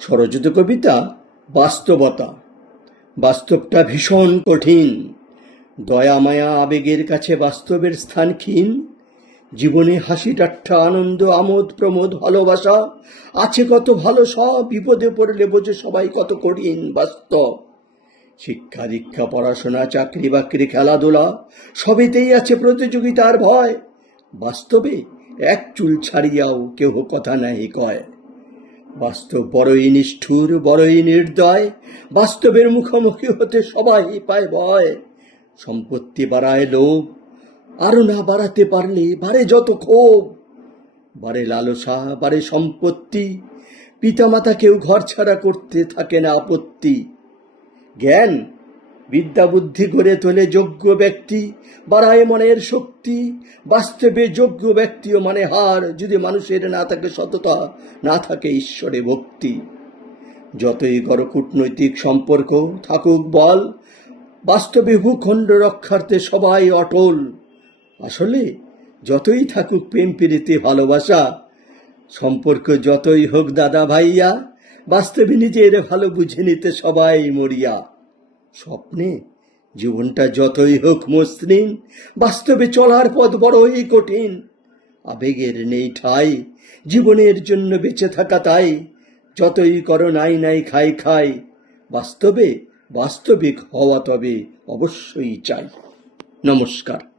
স্বরচিত কবিতা বাস্তবতা। বাস্তবটা ভীষণ কঠিন, দয়া মায়া আবেগের কাছে বাস্তবের স্থান ক্ষীণ। জীবনে হাসি ঠাট্টা আনন্দ আমোদ প্রমোদ ভালোবাসা আছে কত ভালো সব, বিপদে পড়লে বোঝে সবাই কত কঠিন বাস্তব। শিক্ষা দীক্ষা পড়াশোনা চাকরি বাকরি খেলাধুলা সবেতেই আছে প্রতিযোগিতার ভয়। বাস্তবে এক চুল ছাড়িয়াও কেহ কথা নাহি কয়। বাস্তব বড়ই নিষ্ঠুর বড়ই নির্দয়, বাস্তবের মুখোমুখি হতে সবাই পায় ভয়। সম্পত্তি বাড়ায় লোভ, আরো না বাড়াতে পারলে বাড়ে যত ক্ষোভ। বাড়ে লালসা বাড়ে সম্পত্তি, পিতামাতা কেউ ঘর ছাড়া করতে থাকে না আপত্তি। জ্ঞান বিদ্যা বুদ্ধি করে তোলে যোগ্য ব্যক্তি, বাড়ায় মনের শক্তি। বাস্তবে যোগ্য ব্যক্তিও মানে হার, যদি মানুষের না থাকে সততা, না থাকে ঈশ্বরে ভক্তি। যতই করো কূটনৈতিক সম্পর্ক থাকুক বল, বাস্তবে ভূখণ্ড রক্ষার্থে সবাই অটল। আসলে যতই থাকুক প্রেম প্রীতি ভালোবাসা, সম্পর্ক যতই হোক দাদা ভাইয়া, বাস্তবে নিজের ভালো বুঝে নিতে সবাই মরিয়া। স্বপ্নে জীবনটা যতই হোক মসৃণ, বাস্তবে চলার পথ বড়ই কঠিন। আবেগের নেই ঠাই, জীবনের জন্য বেঁচে থাকা তাই। যতই করো নাই নাই খাই খাই, বাস্তবে বাস্তবিক হওয়া তবে অবশ্যই চাই। নমস্কার।